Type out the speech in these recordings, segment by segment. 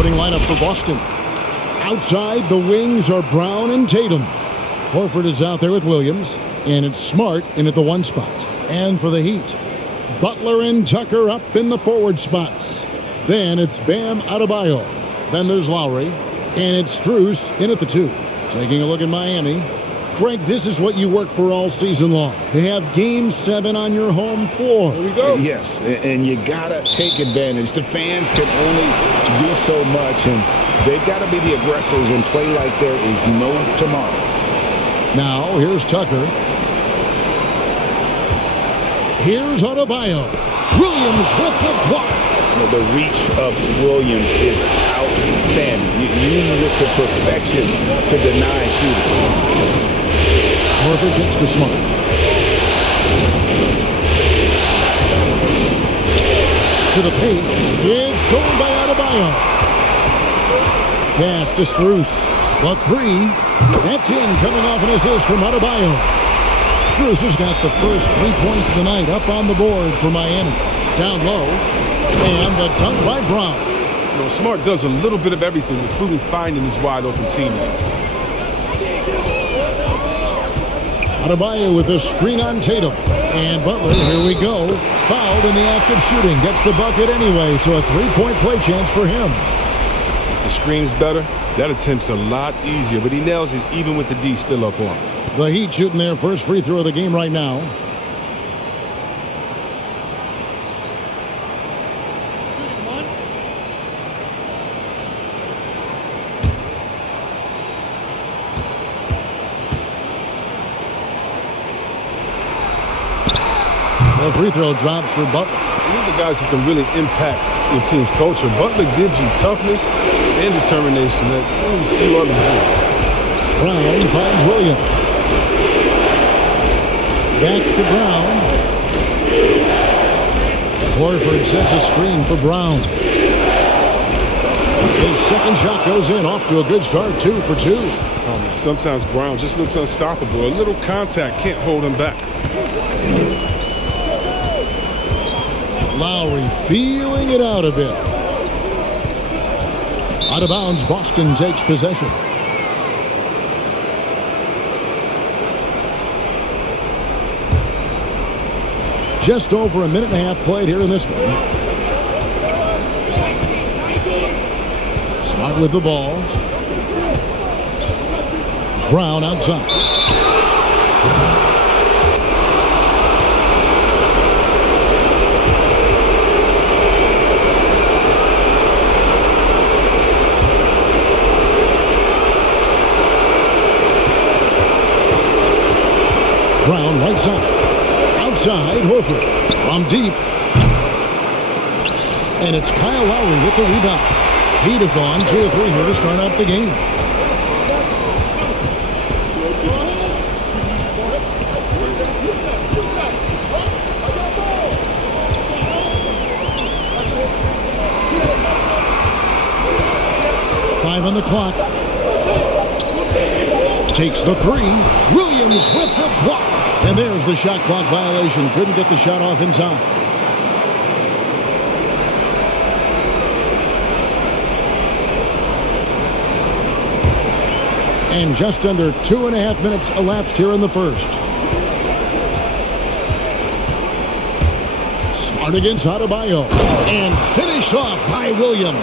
opening lineup for Boston. Outside, the wings are Brown and Tatum. Horford is out there with Williams, and it's Smart in at the 1 spot. And for the Heat, Butler and Tucker up in the forward spots. Then it's Bam Adebayo. Then there's Lowry, and it's Strus in at the 2. Taking a look at Miami. Craig, this is what you work for all season long. To have Game 7 on your home floor. Here we go. Yes, and you got to take advantage. The fans can only do so much, and they've got to be the aggressors and play like there is no tomorrow. Now, here's Tucker. Here's Adebayo. Williams with the block. The reach of Williams is outstanding. He uses it to perfection to deny shooting. Horford gets to Smart. To the paint. It's stolen by Adebayo. Pass to Strus. The 3. That's in, coming off an assist from Adebayo. Strus has got the first 3 points of the night up on the board for Miami. Down low. And the dunk by Brown. Smart does a little bit of everything, including finding his wide-open teammates. Adebayo with a screen on Tatum. And Butler, here we go. Fouled in the act of shooting. Gets the bucket anyway, so a 3-point play chance for him. If the screen's better, that attempt's a lot easier, but he nails it even with the D still up on him. The Heat shooting their first free throw of the game right now. The free throw drops for Butler. These are guys who can really impact your team's culture. Butler gives you toughness and determination that only few others do. Brown finds Williams. Back to Brown. Horford sets a screen for Brown. His second shot goes in, off to a good start, 2 for 2. Sometimes Brown just looks unstoppable. A little contact can't hold him back. Lowry feeling it out a bit. Out of bounds, Boston takes possession. Just over a minute and a half played here in this one. Smart with the ball. Brown outside. Brown right side. Outside, Horford from deep. And it's Kyle Lowry with the rebound. He'd have gone 2 or 3 here to start out the game. Five on the clock. Takes the 3. Williams with the block. And there's the shot clock violation. Couldn't get the shot off in time. And just under 2.5 minutes elapsed here in the first. Smart against Adebayo. And finished off by Williams.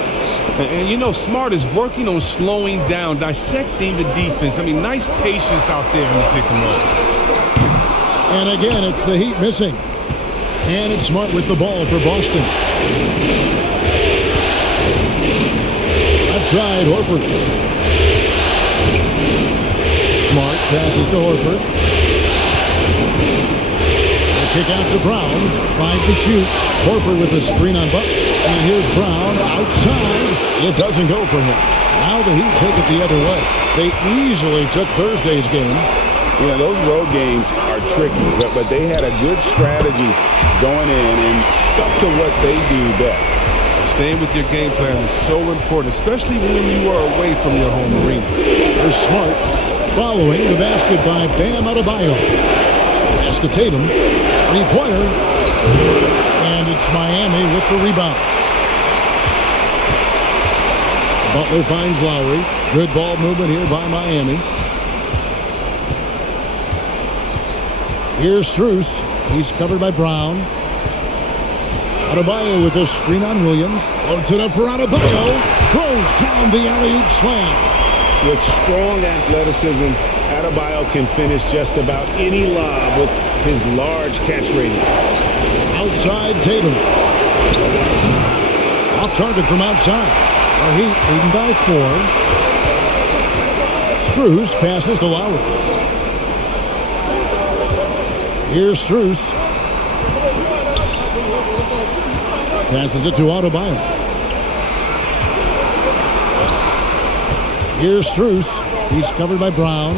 And you know, Smart is working on slowing down, dissecting the defense. I mean, nice patience out there in the pick and roll. And again, it's the Heat missing. And it's Smart with the ball for Boston. Outside, Horford. Smart passes to Horford. They kick out to Brown. 5 to shoot. Horford with a screen on Butler. And here's Brown outside. It doesn't go for him. Now the Heat take it the other way. They easily took Thursday's game. You know, those road games are tricky, but they had a good strategy going in and stuck to what they do best. Staying with your game plan is so important, especially when you are away from your home arena. They're Smart following the basket by Bam Adebayo. Pass to Tatum. 3-pointer. And it's Miami with the rebound. Butler finds Lowry. Good ball movement here by Miami. Here's Strus. He's covered by Brown. Adebayo with a screen on Williams. Floats it up for Adebayo. Throws down the alley-oop slam. With strong athleticism, Adebayo can finish just about any lob with his large catch radius. Outside Tatum. Off target from outside. The Heat leading by 4. Strus passes to Lowry. Here's Strus. Passes it to Adebayo. Here's Strus. He's covered by Brown.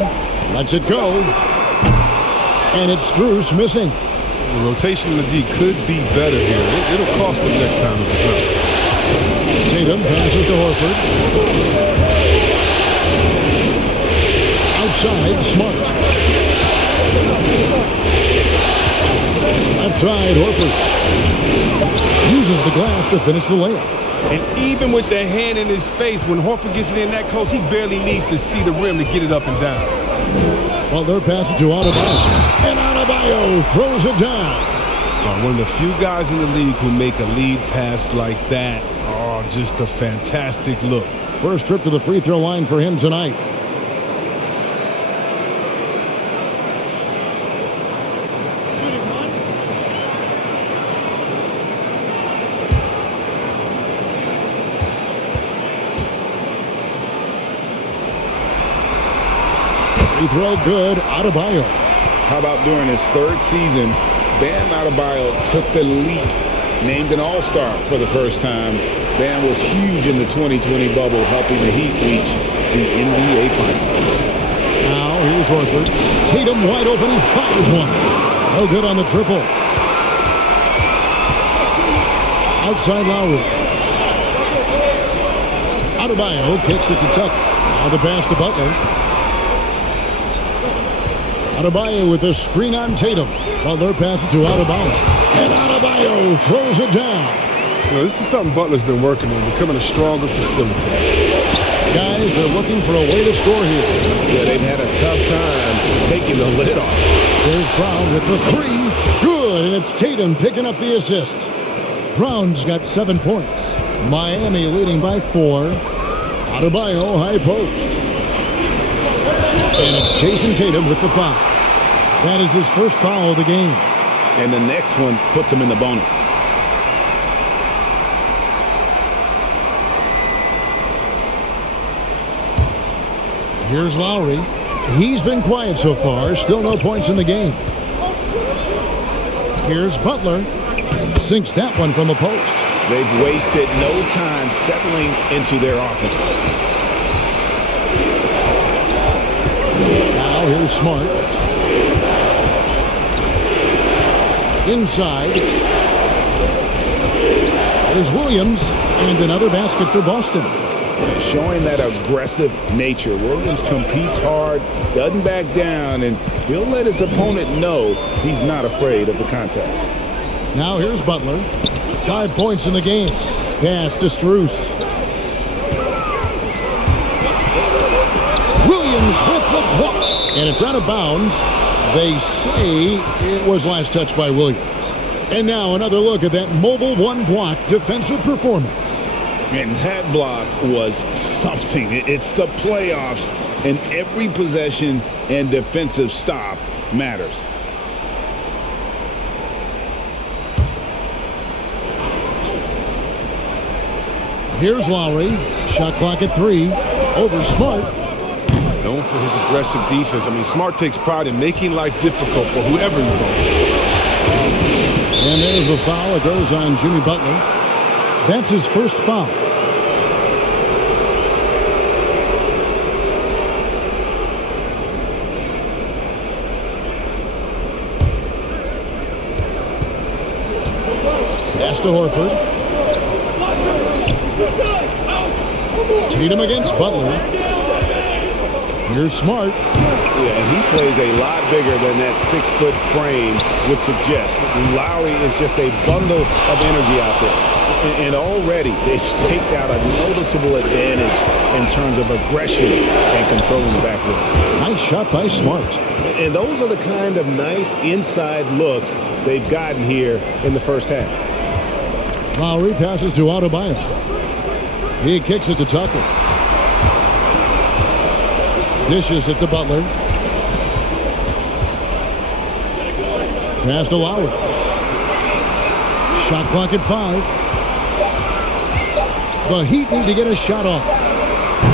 Lets it go. And it's Strus missing. The rotation in the D could be better here. It'll cost them next time if it's not. Tatum passes to Horford. Outside, Smart. Left side, Horford. Uses the glass to finish the layup. And even with the hand in his face, when Horford gets it in that close, he barely needs to see the rim to get it up and down. Well, they're passing to Adebayo. And Adebayo throws it down. One of the few guys in the league who make a lead pass like that. Oh, just a fantastic look. First trip to the free throw line for him tonight. Free throw good, Adebayo. How about during his third season, Bam Adebayo took the leap, named an All-Star for the first time. Bam was huge in the 2020 bubble, helping the Heat reach the NBA Finals. Now here's Horford. Tatum wide open, he fires one. No good on the triple. Outside Lowry. Adebayo kicks it to Tucker. Now the pass to Butler. Adebayo with a screen on Tatum. Butler passes to Adebayo. And Adebayo throws it down. You know, this is something Butler's been working on, becoming a stronger facilitator. Guys, they're looking for a way to score here. Yeah, they've had a tough time taking the lid off. There's Brown with the three. Good, and it's Tatum picking up the assist. Brown's got 7 points. Miami leading by 4. Adebayo high post. And it's Jason Tatum with the foul. That is his first foul of the game. And the next one puts him in the bonus. Here's Lowry. He's been quiet so far. Still no points in the game. Here's Butler. Sinks that one from a post. They've wasted no time settling into their offense. Now here's Smart. Inside. There's Williams. And another basket for Boston. Showing that aggressive nature. Williams competes hard, doesn't back down, and he'll let his opponent know he's not afraid of the contact. Now here's Butler. 5 points in the game. Pass to Strus. Williams with the block. And it's out of bounds. They say it was last touched by Williams. And now another look at that mobile one block defensive performance. And that block was something. It's the playoffs, and every possession and defensive stop matters. Here's Lowry. Shot clock at 3. Over Smart. Known for his aggressive defense. I mean, Smart takes pride in making life difficult for whoever he's on. And there's a foul. It goes on Jimmy Butler. That's his first foul. Pass to Horford. Tatum against Butler. Here's Smart. Yeah, and he plays a lot bigger than that 6-foot frame would suggest. Lowry is just a bundle of energy out there. And already they've staked out a noticeable advantage in terms of aggression and controlling the backcourt. Nice shot by Smart. And those are the kind of nice inside looks they've gotten here in the first half. Lowry passes to Adebayo. He kicks it to Tucker. Dishes it to Butler. Pass to Lowry. Shot clock at 5. The Heat need to get a shot off.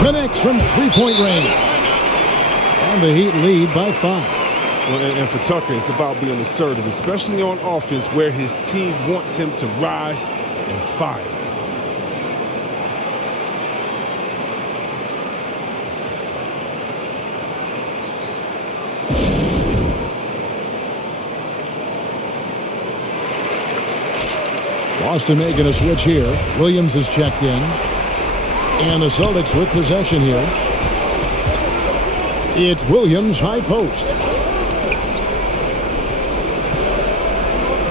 Connects from three-point range. And the Heat lead by 5. Well, and for Tucker, it's about being assertive, especially on offense where his team wants him to rise and fire. Boston making a switch here. Williams is checked in. And the Celtics with possession here. It's Williams high post.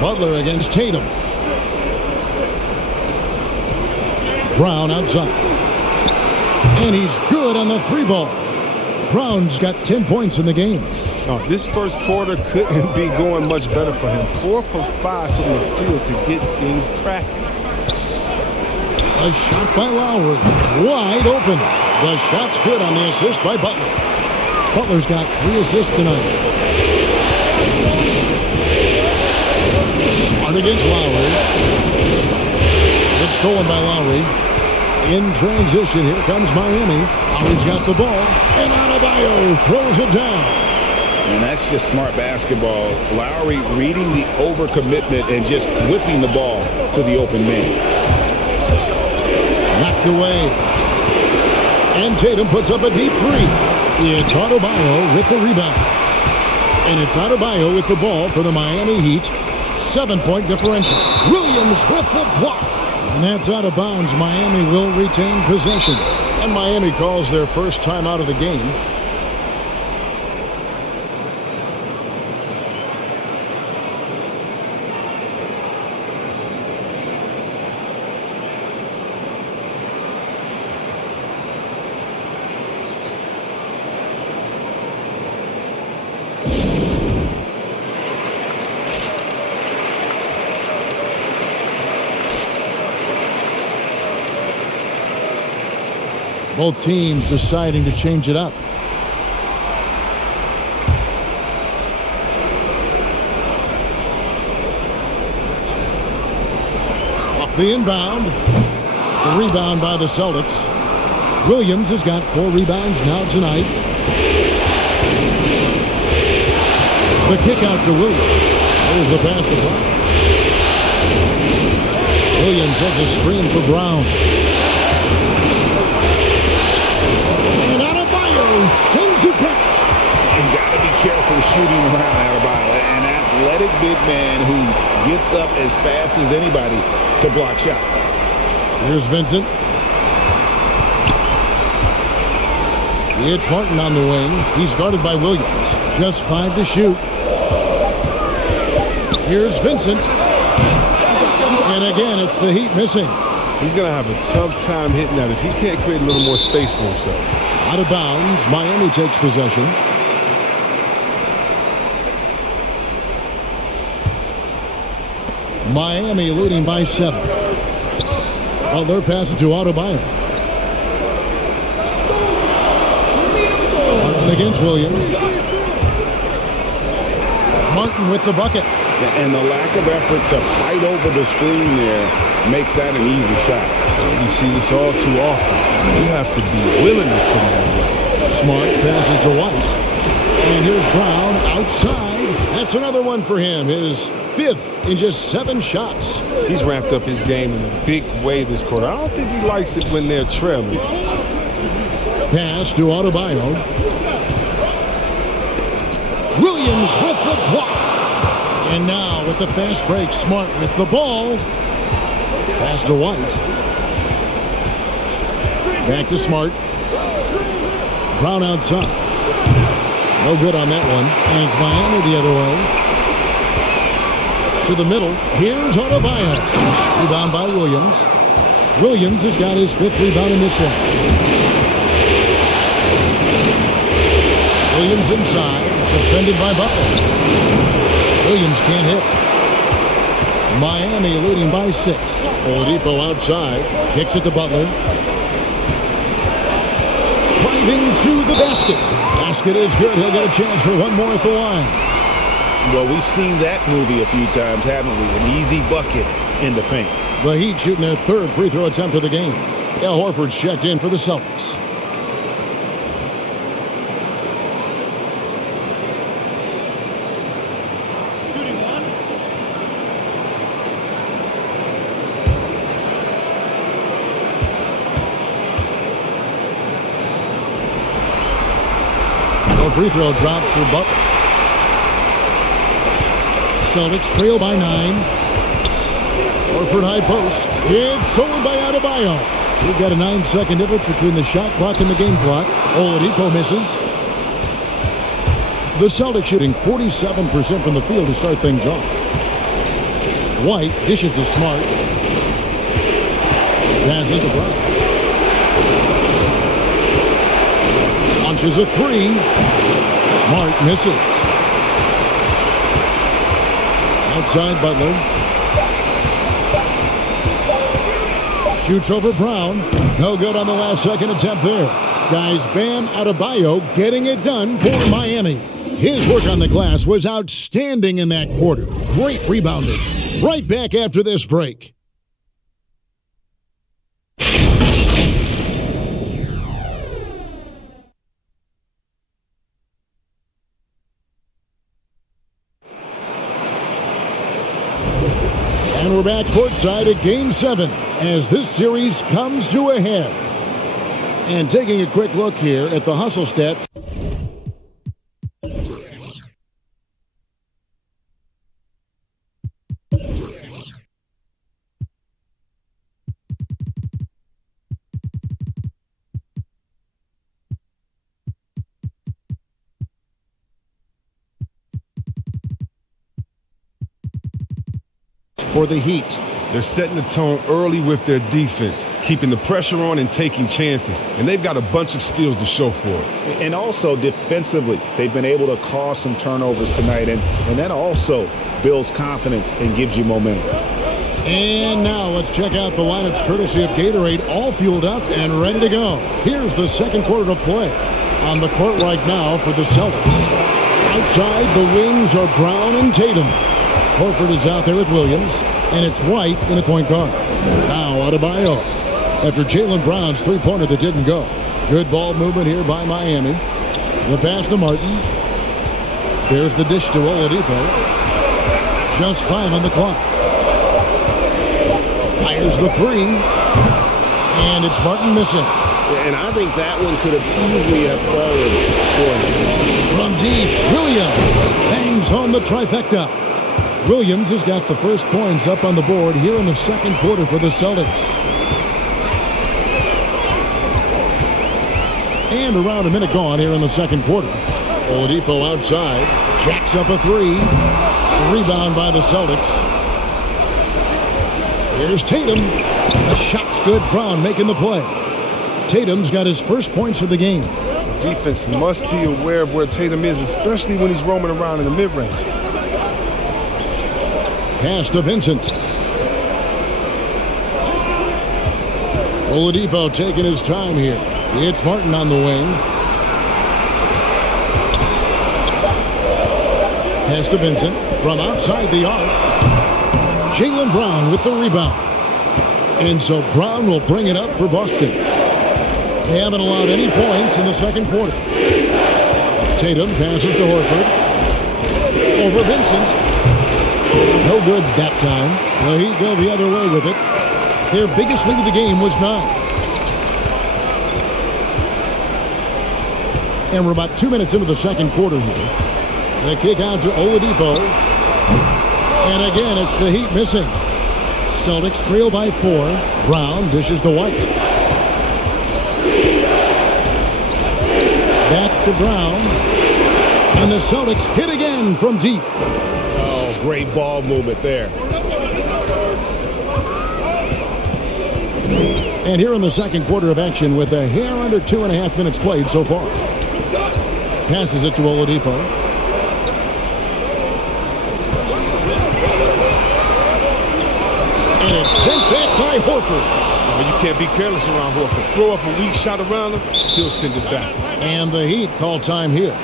Butler against Tatum. Brown outside. And he's good on the three ball. Brown's got 10 points in the game. Oh, this first quarter couldn't be going much better for him. 4 for 5 from the field to get things cracking. A shot by Lowry. Wide open. The shot's good on the assist by Butler. Butler's got 3 assists tonight. Smart against Lowry. It's stolen by Lowry. In transition, here comes Miami. Lowry's got the ball. And Adebayo throws it down. And that's just smart basketball. Lowry reading the overcommitment and just whipping the ball to the open man. Knocked away. And Tatum puts up a deep three. It's Adebayo with the rebound. And it's Adebayo with the ball for the Miami Heat. 7-point differential. Williams with the block. And that's out of bounds. Miami will retain possession. And Miami calls their first time out of the game. Both teams deciding to change it up. Off the inbound. The rebound by the Celtics. Williams has got 4 rebounds now tonight. The kick out to Williams. There's the pass to Brown. Williams has a screen for Brown. Sends it back. You got to be careful shooting around Adebayo. An athletic big man who gets up as fast as anybody to block shots. Here's Vincent. It's Martin on the wing. He's guarded by Williams. Just 5 to shoot. Here's Vincent. And again, it's the Heat missing. He's going to have a tough time hitting that if he can't create a little more space for himself. Out of bounds. Miami takes possession. Miami leading by 7. Butler passes to Adebayo. Martin against Williams. Martin with the bucket. And the lack of effort to fight over the screen there makes that an easy shot. You see this all too often. You have to be willing to put it away. Smart passes to White. And here's Brown outside. That's another one for him. His 5th in just 7 shots. He's ramped up his game in a big way this quarter. I don't think he likes it when they're trailing. Pass to Adebayo. Williams with the block. And now with the fast break, Smart with the ball. Pass to White. Back to Smart. Brown outside. No good on that one. And it's Miami the other way. To the middle. Here's Adebayo. Rebound by Williams. Williams has got his 5th rebound in this one. Williams inside. Defended by Butler. Williams can't hit. Miami leading by 6. Oladipo outside. Kicks it to Butler. Driving to the basket. Basket is good. He'll get a chance for one more at the line. Well, we've seen that movie a few times, haven't we? An easy bucket in the paint. The Heat shooting their 3rd free throw attempt of the game. Al Horford's checked in for the Celtics. No free throw drops for Butler. Celtics trail by 9. Horford high post. It's stolen by Adebayo. We've got a 9-second difference between the shot clock and the game clock. Oladipo misses. The Celtics shooting 47% from the field to start things off. White dishes to Smart. Passes to Brown. Launches a 3. Smart misses. Outside Butler. Shoots over Brown. No good on the last second attempt there. Guys, Bam Adebayo getting it done for Miami. His work on the glass was outstanding in that quarter. Great rebounding. Right back after this break. And we're back courtside at Game 7 as this series comes to a head. And taking a quick look here at the hustle stats. For the Heat. They're setting the tone early with their defense, keeping the pressure on and taking chances. And they've got a bunch of steals to show for it. And also defensively, they've been able to cause some turnovers tonight. And that also builds confidence and gives you momentum. And now let's check out the lineups courtesy of Gatorade, all fueled up and ready to go. Here's the second quarter of play. On the court right now for the Celtics. Outside, the wings are Brown and Tatum. Horford is out there with Williams, and it's White in the point guard. Now Adebayo. After Jaylen Brown's three-pointer that didn't go. Good ball movement here by Miami. The pass to Martin. There's the dish to Oladipo. Just 5 on the clock. Fires the 3. And it's Martin missing. And I think that one could have easily have fallen for him. From deep, Williams bangs home the trifecta. Williams has got the first points up on the board here in the second quarter for the Celtics. And around a minute gone here in the second quarter. Oladipo outside, jacks up a 3. Rebound by the Celtics. Here's Tatum. The shot's good. Brown making the play. Tatum's got his first points of the game. Defense must be aware of where Tatum is, especially when he's roaming around in the mid-range. Pass to Vincent. Oladipo taking his time here. It's Martin on the wing. Pass to Vincent from outside the arc. Jaylen Brown with the rebound. And so Brown will bring it up for Boston. They haven't allowed any points in the second quarter. Tatum passes to Horford. Over Vincent. No good that time. The Heat go the other way with it. Their biggest lead of the game was 9. And we're about 2 minutes into the second quarter here. The kick out to Oladipo. And again, it's the Heat missing. Celtics trail by 4. Brown dishes to White. Back to Brown. And the Celtics hit again from deep. Great ball movement there. And here in the second quarter of action with a hair under 2.5 minutes played so far. Passes it to Oladipo. And it's sent back by Horford. You can't be careless around Horford. Throw up a weak shot around him, he'll send it back. And the Heat call time here.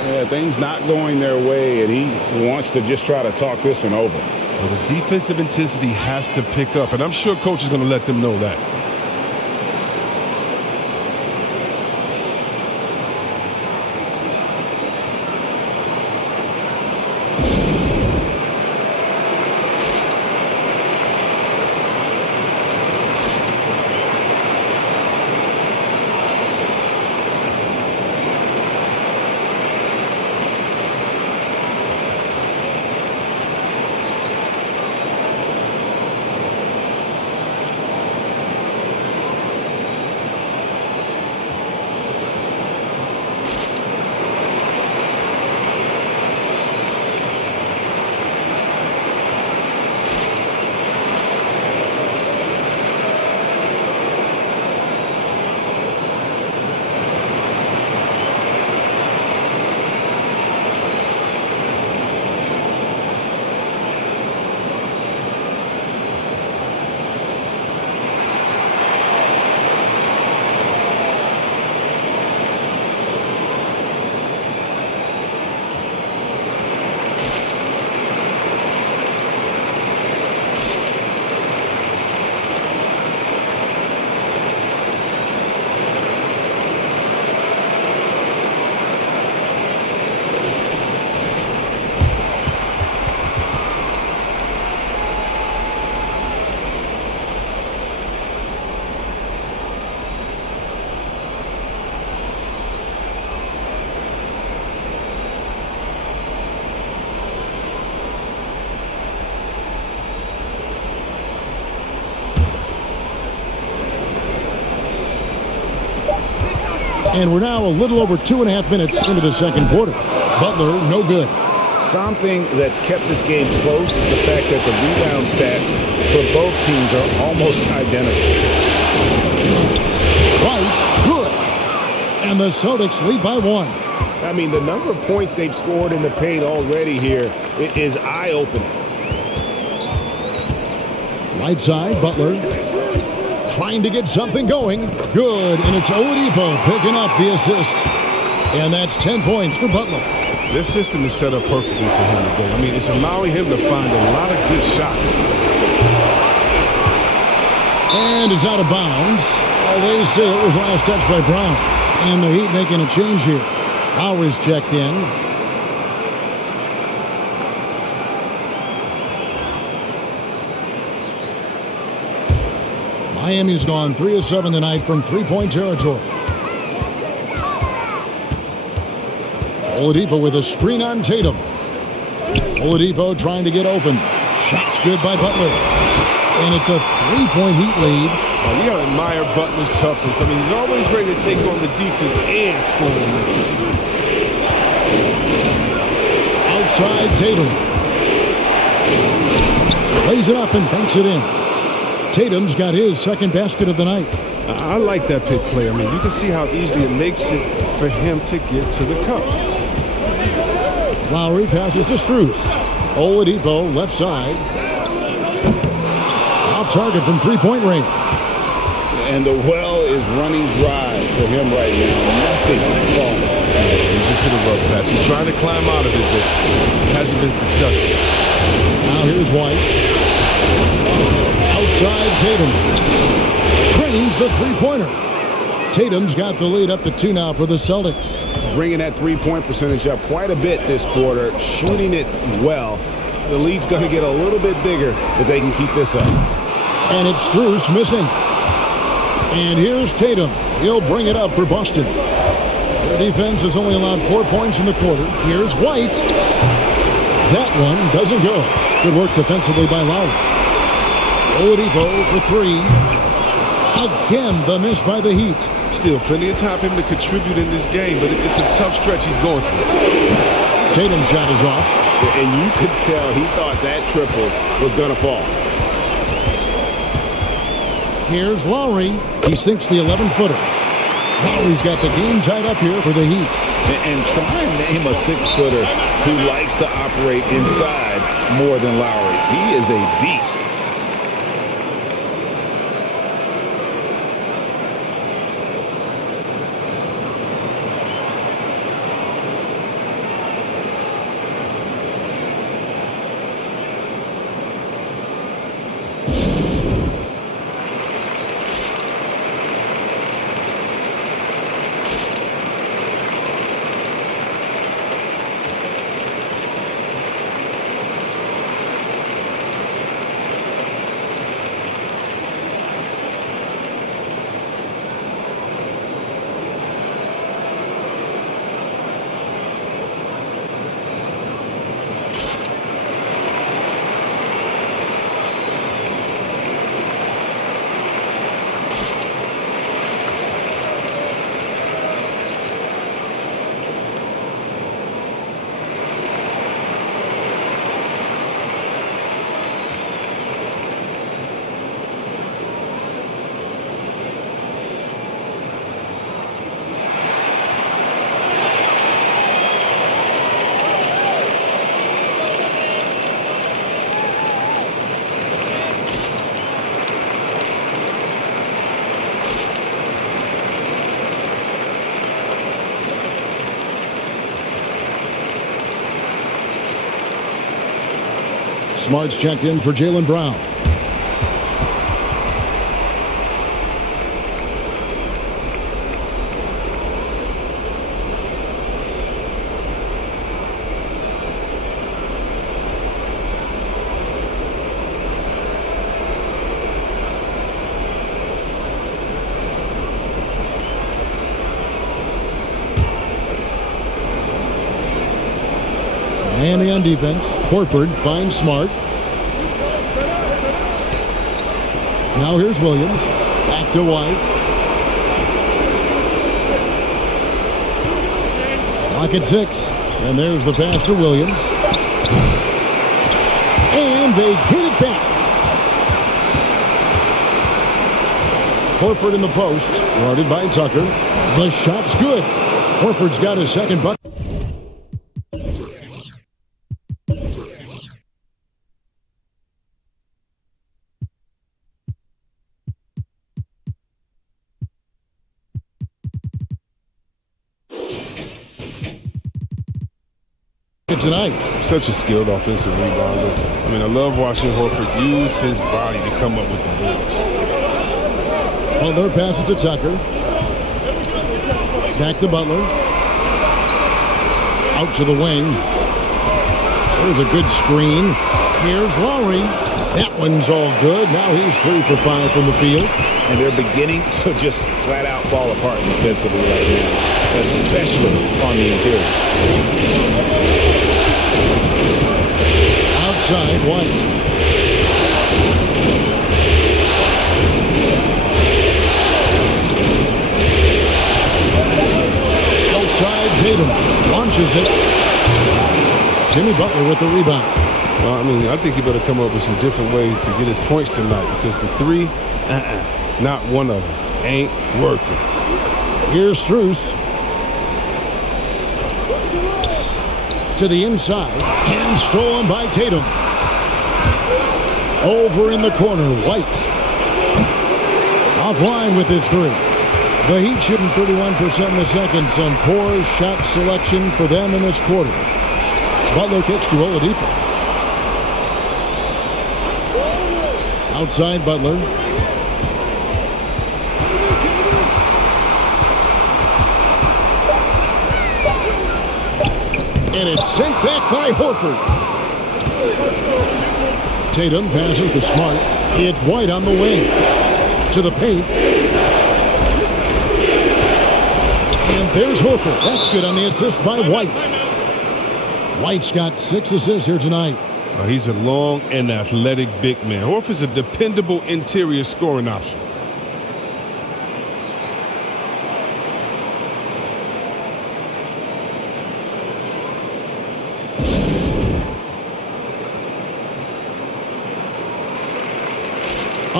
Yeah, things not going their way, and he wants to just try to talk this one over. Well, the defensive intensity has to pick up, and I'm sure coach is going to let them know that. And we're now a little over 2.5 minutes into the second quarter. Butler, no good. Something that's kept this game close is the fact that the rebound stats for both teams are almost identical. Right, good. And the Celtics lead by 1. I mean, the number of points they've scored in the paint already here is eye-opening. Right side, Butler. Trying to get something going. Good, and it's Oladipo picking up the assist. And that's 10 points for Butler. This system is set up perfectly for him today. I mean, it's allowing him to find a lot of good shots. And it's out of bounds. They say it was last touch by Brown. And the Heat making a change here. Lowry's checked in. Miami's gone 3 of 7 tonight from three-point territory. Oladipo with a screen on Tatum. Oladipo trying to get open. Shots good by Butler. And it's a 3-point Heat lead. You got to admire Butler's toughness. I mean, he's always ready to take on the defense and score. Outside Tatum. Lays it up and banks it in. Tatum's got his second basket of the night. I like that pick play. I mean, you can see how easily it makes it for him to get to the cup. Lowry passes to Strus. Oladipo left side. Off target from three-point range. And the well is running dry for him right now. Nothing falling. He's just hit a rough patch. He's trying to climb out of it, but hasn't been successful. Now here's White. Outside Tatum. Cranes the three-pointer. Tatum's got the lead up to 2 now for the Celtics. Bringing that three-point percentage up quite a bit this quarter. Shooting it well. The lead's going to get a little bit bigger if they can keep this up. And it's Strus missing. And here's Tatum. He'll bring it up for Boston. Their defense has only allowed 4 points in the quarter. Here's White. That one doesn't go. Good work defensively by Lowry. Oladipo for 3. Again, the miss by the Heat. Still plenty of time for him to contribute in this game, but it's a tough stretch he's going through. Tatum's shot is off. And you could tell he thought that triple was going to fall. Here's Lowry. He sinks the 11-footer. Lowry's got the game tied up here for the Heat. And try and name a 6-footer who likes to operate inside more than Lowry. He is a beast. Smart's checked in for Jaylen Brown. Miami on defense. Horford finds Smart. Now here's Williams. Back to White. Clock at 6. And there's the pass to Williams. And they get it back. Horford in the post. Guarded by Tucker. The shot's good. Horford's got his second bucket. Tonight. Such a skilled offensive rebounder. I mean, I love watching Horford use his body to come up with the boards. Butler passes to Tucker. Back to Butler. Out to the wing. There's a good screen. Here's Lowry. That one's all good. Now he's 3 for 5 from the field. And they're beginning to just flat out fall apart defensively right now, especially on the interior. Outside, White. Outside, Tatum launches it. Jimmy Butler with the rebound. Well, I mean, I think he better come up with some different ways to get his points tonight because the three, not one of them, ain't working. Here's Strus. To the inside and stolen by Tatum. Over in the corner, White. Offline with his three. The Heat shooting 31% in the second. Some poor shot selection for them in this quarter. Butler kicks to Oladipo. Outside Butler. And it's sent back by Horford. Tatum passes to Smart. It's White on the wing. To the paint. And there's Horford. That's good on the assist by White. White's got 6 assists here tonight. He's a long and athletic big man. Horford's a dependable interior scoring option.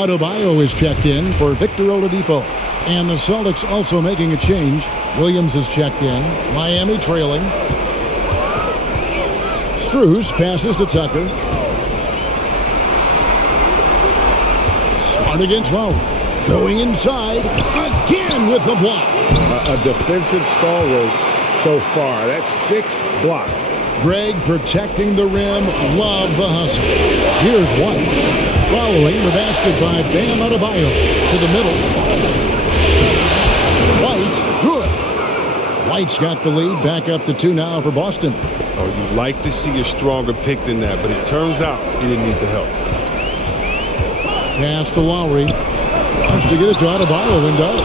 Adebayo is checked in for Victor Oladipo. And the Celtics also making a change. Williams is checked in. Miami trailing. Strus passes to Tucker. Smart against Lowry. Going inside. Again with the block. A defensive stalwart so far. That's 6 blocks. Greg protecting the rim. Love the hustle. Here's White. Following the basket by Bam Adebayo. To the middle. White, good. White's got the lead. Back up to 2 now for Boston. Oh, you'd like to see a stronger pick than that, but it turns out he didn't need the help. Pass to Lowry. Wants to get it to Adebayo and does.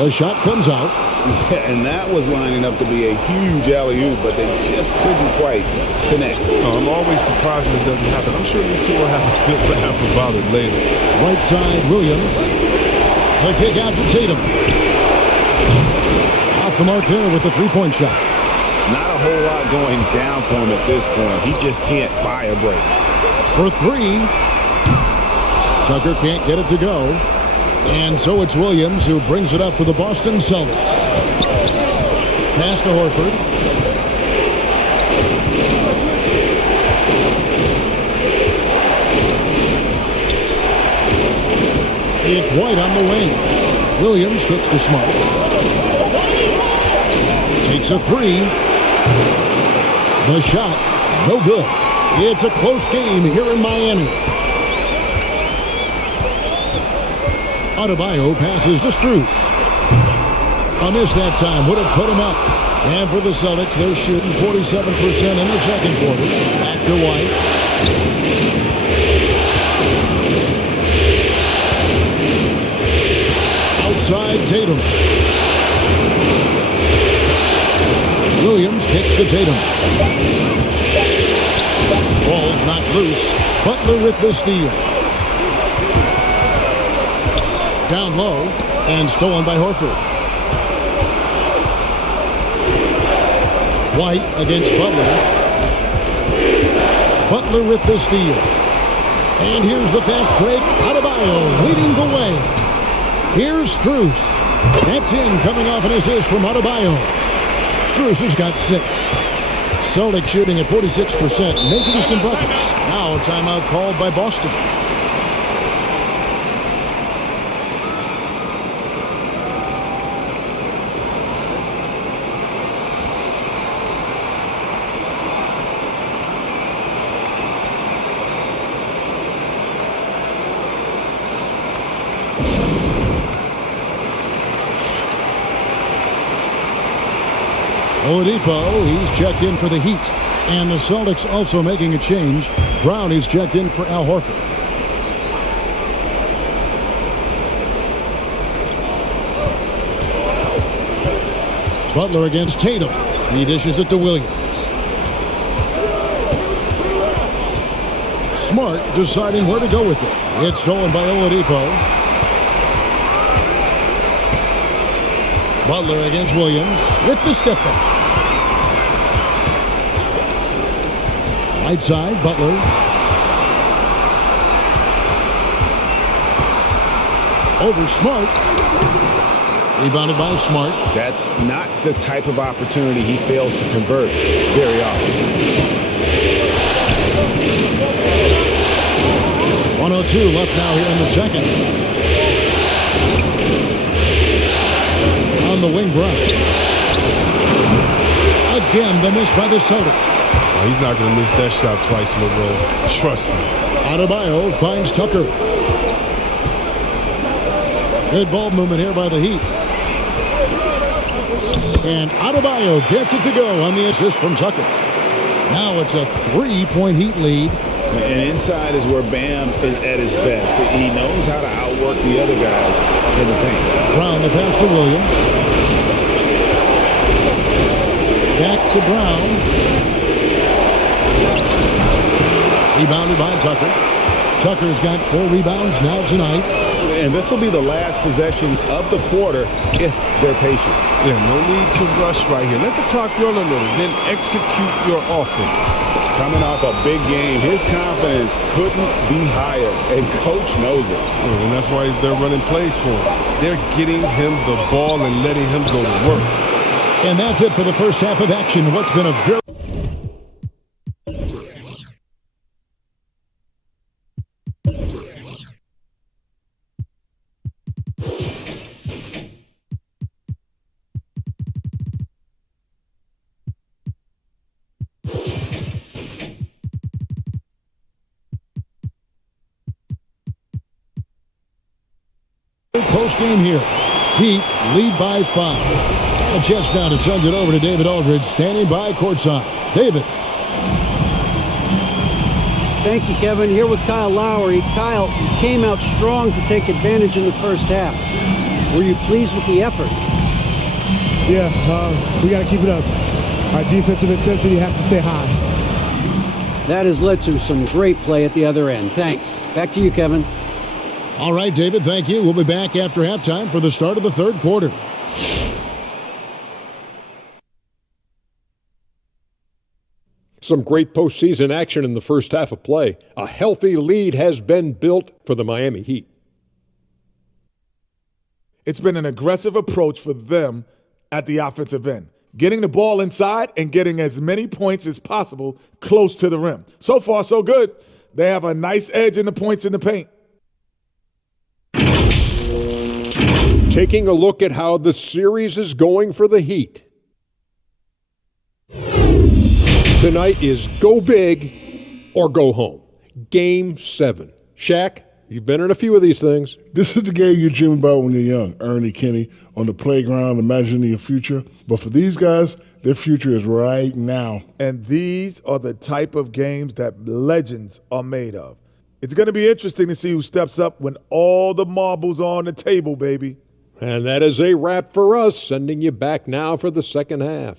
The shot comes out. Yeah, and that was lining up to be a huge alley-oop, but they just couldn't quite connect. Oh, I'm always surprised when it doesn't happen. I'm sure these two will have a good laugh about it later. Right side, Williams. The kick out to Tatum. Off the mark there with the three-point shot. Not a whole lot going down for him at this point. He just can't buy a break. For 3. Tucker can't get it to go. And so it's Williams who brings it up for the Boston Celtics. Pass to Horford. It's White on the wing. Williams kicks to Smart. Takes a 3. The shot, no good. It's a close game here in Miami. Adebayo passes to Strus. A miss that time would have put him up. And for the Celtics, they're shooting 47% in the second quarter. Back to White. Outside Tatum. Williams kicks to Tatum. Ball's not loose. Butler with the steal. Down low and stolen by Horford. White against Butler. Butler with the steal. And here's the fast break. Adebayo leading the way. Here's Strus. That's in, coming off an assist from Adebayo. Strus has got 6. Celtics shooting at 46%, making some buckets. Now a timeout called by Boston. Oladipo, he's checked in for the Heat. And the Celtics also making a change. Brown is checked in for Al Horford. Butler against Tatum. He dishes it to Williams. Smart deciding where to go with it. It's stolen by Oladipo. Butler against Williams with the step back. Right side, Butler. Over Smart. Rebounded by Smart. That's not the type of opportunity he fails to convert very often. 1:02 left now here in the second. On the wing, Brown. Again, the miss by the Celtics. Oh, he's not going to miss that shot twice in a row. Trust me. Adebayo finds Tucker. Good ball movement here by the Heat. And Adebayo gets it to go on the assist from Tucker. Now it's a 3-point Heat lead. And inside is where Bam is at his best. He knows how to outwork the other guys in the paint. Brown, the pass to Williams. Back to Brown. Rebounded by Tucker. Tucker's got 4 rebounds now tonight. And this will be the last possession of the quarter if they're patient. Yeah, no need to rush right here. Let the clock run a little, then execute your offense. Coming off a big game, his confidence couldn't be higher, and coach knows it. And that's why they're running plays for him. They're getting him the ball and letting him go to work. And that's it for the first half of action. What's been a very close game here. Heat lead by 5. A chance now to send it over to David Aldridge, standing by courtside. David. Thank you, Kevin. Here with Kyle Lowry. Kyle, you came out strong to take advantage in the first half. Were you pleased with the effort? Yeah, we got to keep it up. Our defensive intensity has to stay high. That has led to some great play at the other end. Thanks. Back to you, Kevin. All right, David, thank you. We'll be back after halftime for the start of the third quarter. Some great postseason action in the first half of play. A healthy lead has been built for the Miami Heat. It's been an aggressive approach for them at the offensive end, getting the ball inside and getting as many points as possible close to the rim. So far, so good. They have a nice edge in the points in the paint. Taking a look at how the series is going for the Heat. Tonight is go big or go home. Game 7. Shaq, you've been in a few of these things. This is the game you dream about when you're young. Ernie, Kenny, on the playground, imagining your future. But for these guys, their future is right now. And these are the type of games that legends are made of. It's going to be interesting to see who steps up when all the marbles are on the table, baby. And that is a wrap for us, sending you back now for the second half.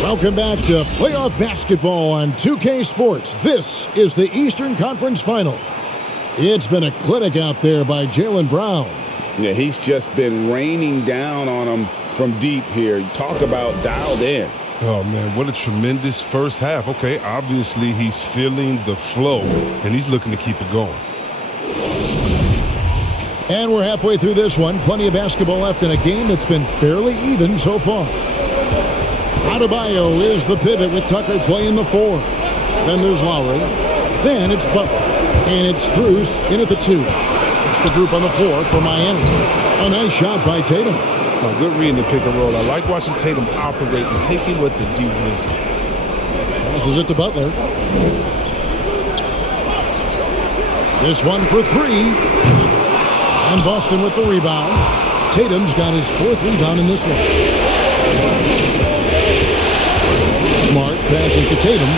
Welcome back to playoff basketball on 2K Sports. This is the Eastern Conference Final. It's been a clinic out there by Jaylen Brown. Yeah, he's just been raining down on them from deep here. Talk about dialed in. Oh, man, what a tremendous first half. Okay, obviously he's feeling the flow, and he's looking to keep it going. And we're halfway through this one. Plenty of basketball left in a game that's been fairly even so far. Adebayo is the pivot with Tucker playing the 4. Then there's Lowry. Then it's Butler. And it's Cruz in at the 2. It's the group on the floor for Miami. A nice shot by Tatum. Oh, good reading the pick and roll. I like watching Tatum operate and taking what the D gives him. Passes it to Butler. This one for 3. And Boston with the rebound. Tatum's got his 4th rebound in this one. Smart passes to Tatum.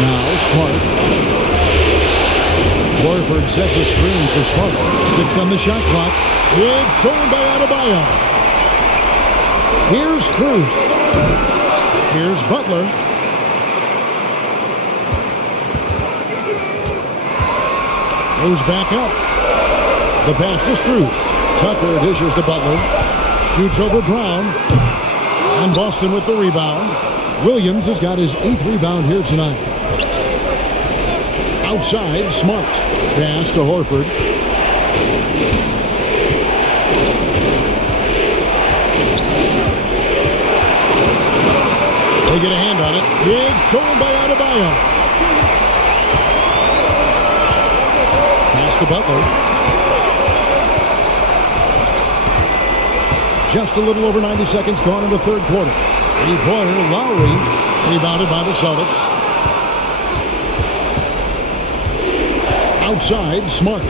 Now Smart. Horford sets a screen for Smart. 6 on the shot clock. It's stolen by Adebayo. Here's Cruz. Here's Butler. Goes back up. The pass to Cruz. Tucker dishes to Butler. Shoots over Brown. And Boston with the rebound. Williams has got his 8th rebound here tonight. Outside, Smart. Pass to Horford. They get a hand on it. Big goal by Adebayo. Pass to Butler. Just a little over 90 seconds gone in the third quarter. 3-pointer, Lowry, rebounded by the Celtics. Outside, Smart.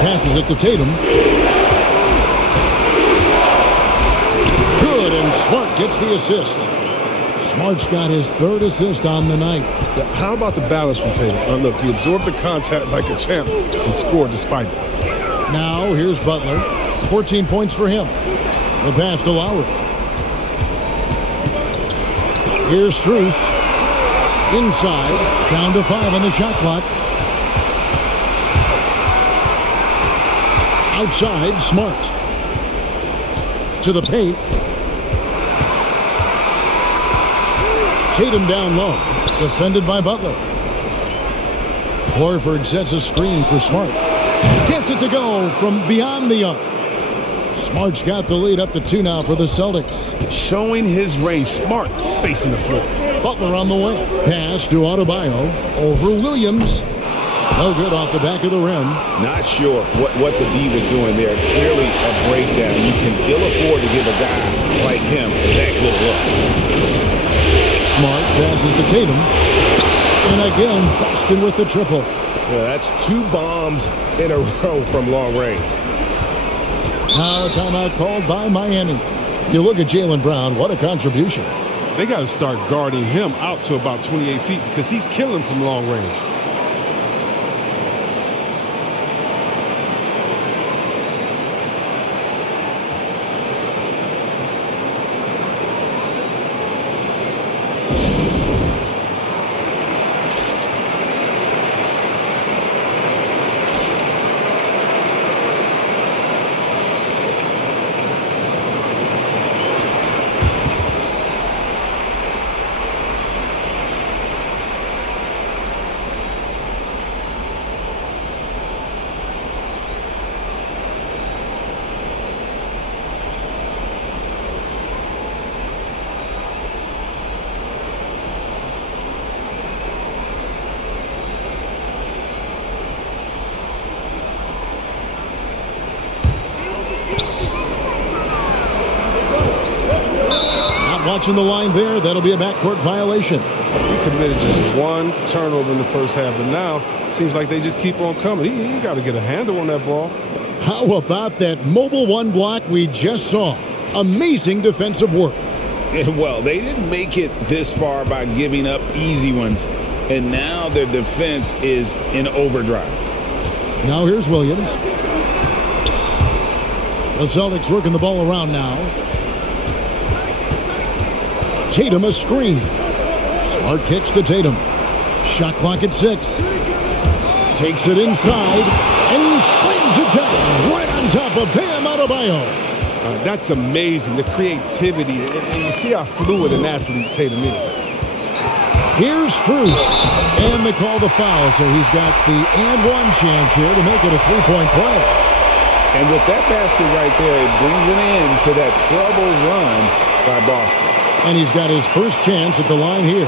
Passes it to Tatum. Good, and Smart gets the assist. Smart's got his third assist on the night. Yeah, how about the balance from Tatum? Look, he absorbed the contact like a champ and scored despite it. Now here's Butler. 14 points for him. The pass to Lowry. Here's Struth. Inside. Down to 5 on the shot clock. Outside, Smart. To the paint. Tatum down low. Defended by Butler. Horford sets a screen for Smart. Gets it to go from beyond the arc. Smart's got the lead up to 2 now for the Celtics. Showing his range. Smart spacing the floor. Butler on the way. Pass to Adebayo. Over Williams. No good off the back of the rim. Not sure what the D was doing there. Clearly a breakdown. You can ill afford to give a guy like him that good look. Smart passes to Tatum. And again, Boston with the triple. Yeah, that's 2 bombs in a row from long range. Now a timeout called by Miami. You look at Jaylen Brown, what a contribution. They got to start guarding him out to about 28 feet because he's killing from long range. Watching the line there, that'll be a backcourt violation. He committed just 1 turnover in the first half, but now seems like they just keep on coming. He got to get a handle on that ball. How about that mobile 1 block we just saw? Amazing defensive work. Well, they didn't make it this far by giving up easy ones, and now their defense is in overdrive. Now here's Williams. The Celtics working the ball around now. Tatum a screen. Smart kicks to Tatum. Shot clock at 6. Takes it inside and slams it down right on top of Bam Adebayo. That's amazing, the creativity. And you see how fluid an athlete Tatum is. Here's Struth. And they call the foul, so he's got the and 1 chance here to make it a 3-point play. And with that basket right there, it brings an end to that trouble run by Boston. And he's got his first chance at the line here.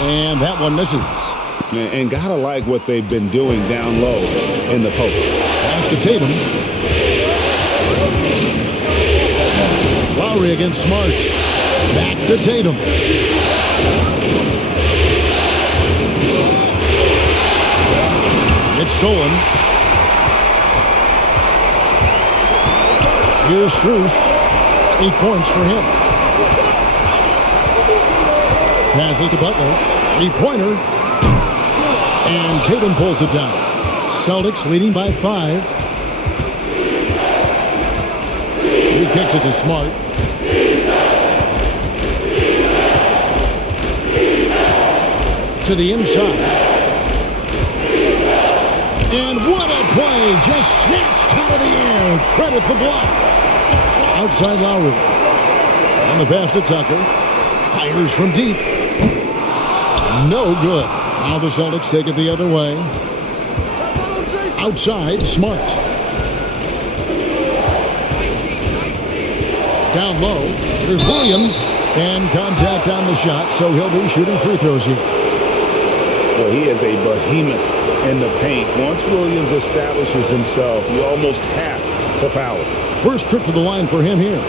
And that one misses. And gotta like what they've been doing down low in the post. Pass to Tatum. Lowry against Smart. Back to Tatum. It's stolen. Here's Struth. 8 points for him. Passes to Butler. 3-pointer. And Tatum pulls it down. Celtics leading by 5. He kicks it to Smart. To the inside. And what a play. Just snatched out of the air. Credit the block. Outside Lowry. And the pass to Tucker. Fires from deep. No good. Now the Celtics take it the other way. Outside, Smart. Down low. Here's Williams. And contact on the shot, so he'll be shooting free throws here. Well, he is a behemoth in the paint. Once Williams establishes himself, you almost have to foul him. First trip to the line for him here.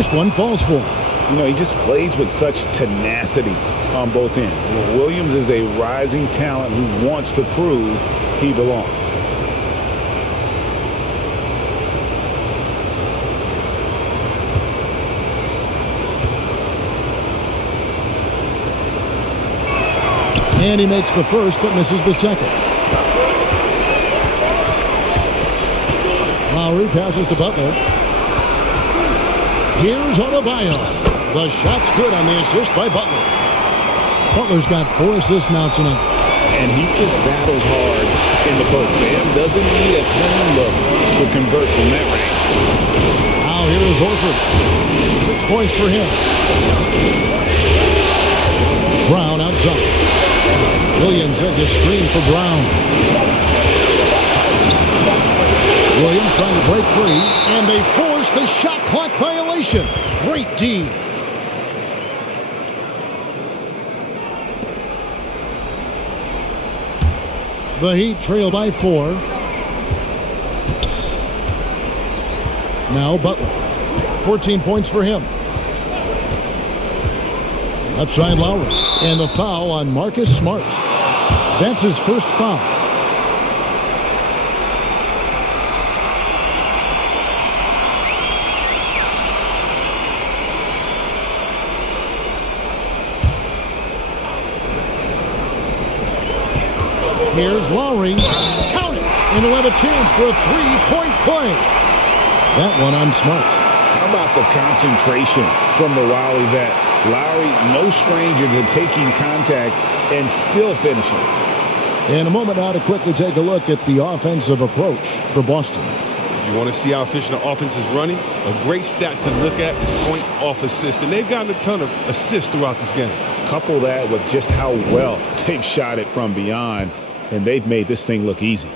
first one falls for him. You know, he just plays with such tenacity on both ends. Williams is a rising talent who wants to prove he belongs. And he makes the first, but misses the second. Lowry passes to Butler. Here's Adebayo. The shot's good on the assist by Butler. Butler's got 4 assists now tonight. And he just battles hard in the post. Bam doesn't need a clean look to convert from that range. Now here is Horford. 6 points for him. Brown outside. Williams has a screen for Brown. Williams trying to break free, and they force the shot clock violation. Great D. The Heat trail by 4. Now Butler. 14 points for him. Left side Lowry. And the foul on Marcus Smart. That's his first foul. Here's Lowry. Count it. And he'll have a chance for a 3-point play. That one on Smart. How about the concentration from the Wally vet? Lowry, no stranger to taking contact and still finishing. In a moment now to quickly take a look at the offensive approach for Boston. If you want to see how efficient the offense is running, a great stat to look at is points off assist. And they've gotten a ton of assists throughout this game. Couple that with just how well they've shot it from beyond, and they've made this thing look easy.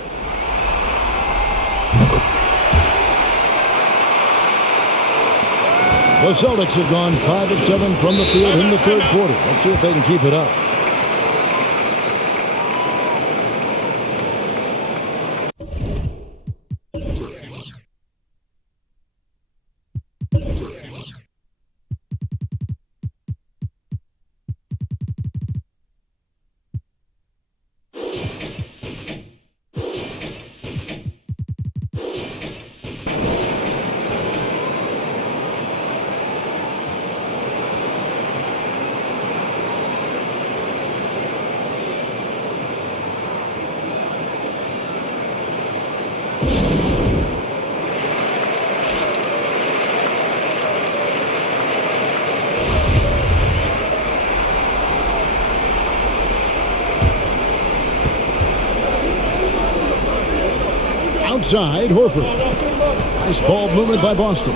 The Celtics have gone 5 of 7 from the field in the third quarter. Let's see if they can keep it up. Outside, Horford. Nice ball movement by Boston.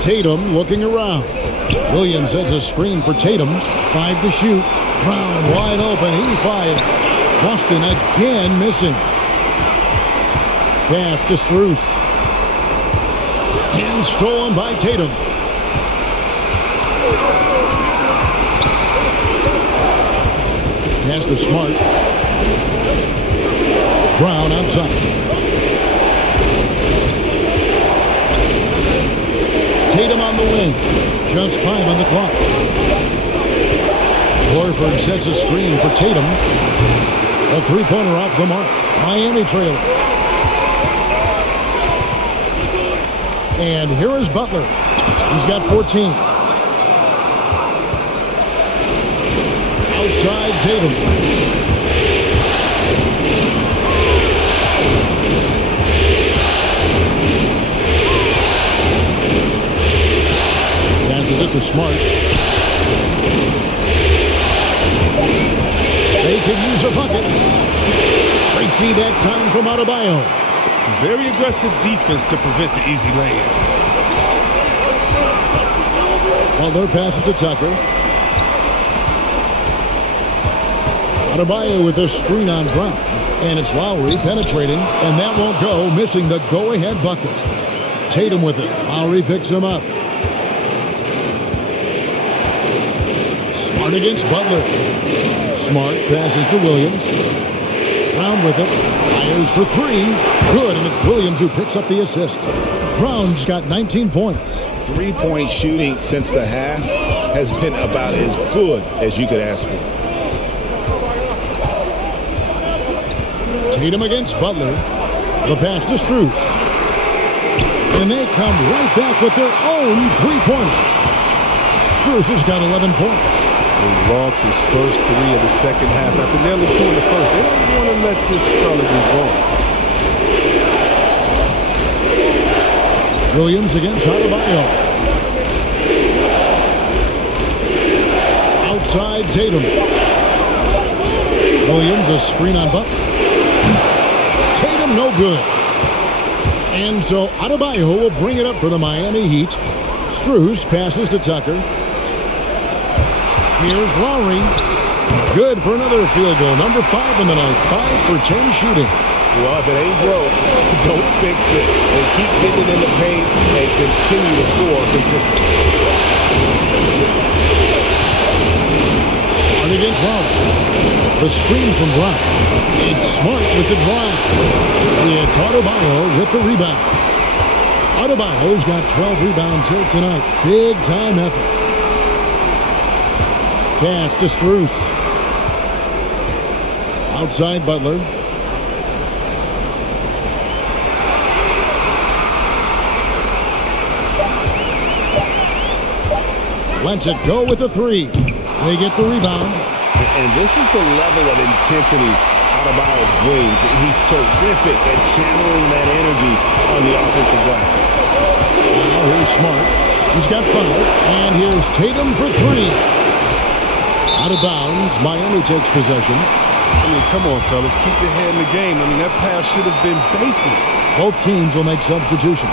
Tatum looking around. Williams sets a screen for Tatum. 5 to shoot. Brown wide open. He fired. Boston again missing. Pass to Strus. And stolen by Tatum. Pass to Smart. Brown outside. Tatum on the wing. Just 5 on the clock. Horford sets a screen for Tatum. A 3-pointer off the mark. Miami trailing. And here is Butler. He's got 14. Outside Tatum. Passes it to Smart. They could use a bucket. Great D that time from Adebayo. Some very aggressive defense to prevent the easy layup. Butler passes to Tucker. Adebayo with a screen on Brown. And it's Lowry penetrating, and that won't go, missing the go-ahead bucket. Tatum with it. Lowry picks him up. Smart against Butler. Smart passes to Williams. Brown with it. Fires for three. Good, and it's Williams who picks up the assist. Brown's got 19 points. Three-point shooting since the half has been about as good as you could ask for. Tatum against Butler. The pass to Strus. And they come right back with their own three-pointer. Strus has got 11 points. He lost his first three of the second half after nearly two in the first. They don't want to let this fella be wrong. Williams against Adebayo. Outside Tatum. Williams a screen on Butler. Tatum no good. And so Adebayo will bring it up for the Miami Heat. Strus passes to Tucker. Here's Lowry. Good for another field goal. Number 5 in the night. 5 for 10 shooting. Well, if it ain't broke, don't fix it. And keep getting in the paint and continue to score consistently. Smart against Lowry. The screen from Brown. It's Smart with the drive. It's Adebayo with the rebound. Adebayo's got 12 rebounds here tonight. Big time effort. Pass to Strus. Outside Butler. Lets it go with a three. They get the rebound. And this is the level of intensity Adebayo brings. He's terrific at channeling that energy on the offensive glass. Now here's Smart. He's got 5. And here's Tatum for 3. Out of bounds. Miami takes possession. I mean, come on, fellas. Keep your head in the game. I mean, that pass should have been basic. Both teams will make substitutions.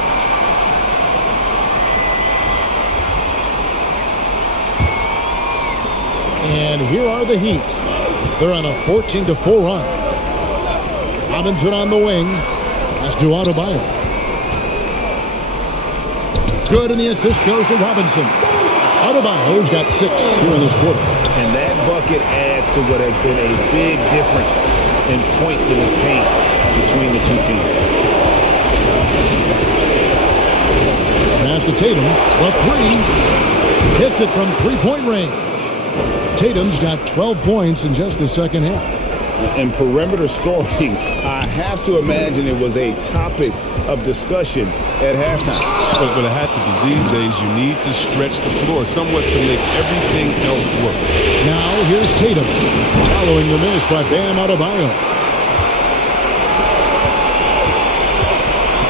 And here are the Heat. They're on a 14-4 run. Robinson on the wing. That's to Adebayo. Good, and the assist goes to Robinson. Adebayo's got 6 here in this quarter. And that bucket adds to what has been a big difference in points in the paint between the two teams. Pass to Tatum. A 3. Hits it from three-point range. Tatum's got 12 points in just the second half. And perimeter scoring, I have to imagine it was a topic of discussion at halftime. But it had to be. These days, you need to stretch the floor somewhat to make everything else work. Now here's Tatum, following the miss by Bam Adebayo.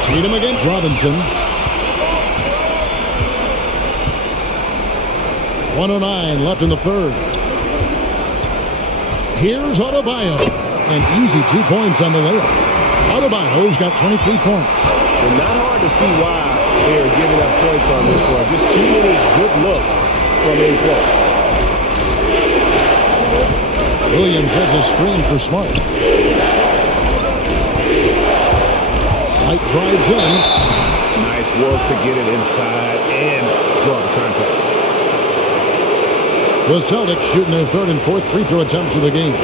Tatum against Robinson. 1:09 left in the third. Here's Adebayo. An easy 2 points on the layup. Adebayo's got 23 points. And not hard to see why they are giving up points on this one. Just too many good looks from in front. Williams has a screen for Smart. White drives in. Nice work to get it inside and draw the contact. The Celtics shooting their 3rd and 4th free throw attempts of the game.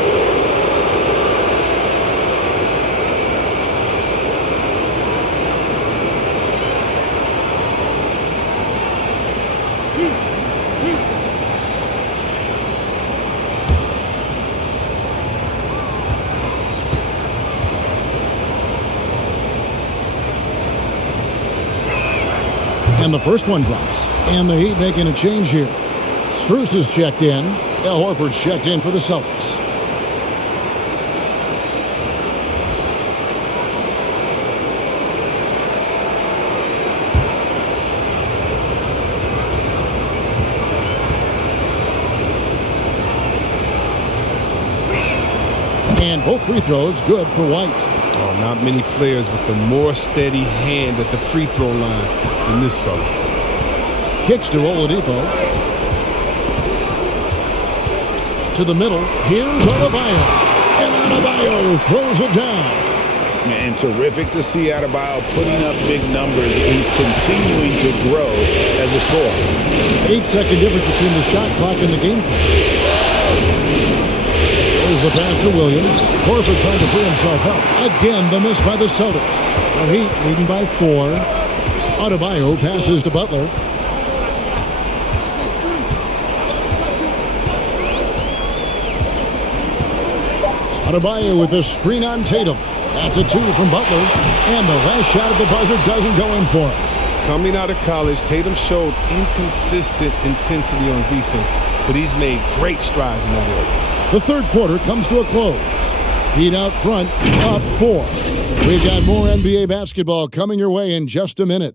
And the first one drops. And the Heat making a change here. Strus is checked in. Al Horford's checked in for the Celtics. And both free throws good for White. Oh, not many players with a more steady hand at the free throw line than this fella. Kicks to Oladipo. To the middle. Here's Adebayo. And Adebayo throws it down. And terrific to see Adebayo putting up big numbers. He's continuing to grow as a scorer. 8-second difference between the shot clock and the game clock. Here's the pass to Williams. Horford trying to free himself up. Again, the miss by the Celtics. The Heat leading by 4. Adebayo passes to Butler. Adebayo with the screen on Tatum. That's a 2 from Butler. And the last shot at the buzzer doesn't go in for him. Coming out of college, Tatum showed inconsistent intensity on defense, but he's made great strides in that area. The third quarter comes to a close. Heat out front, up 4. We've got more NBA basketball coming your way in just a minute.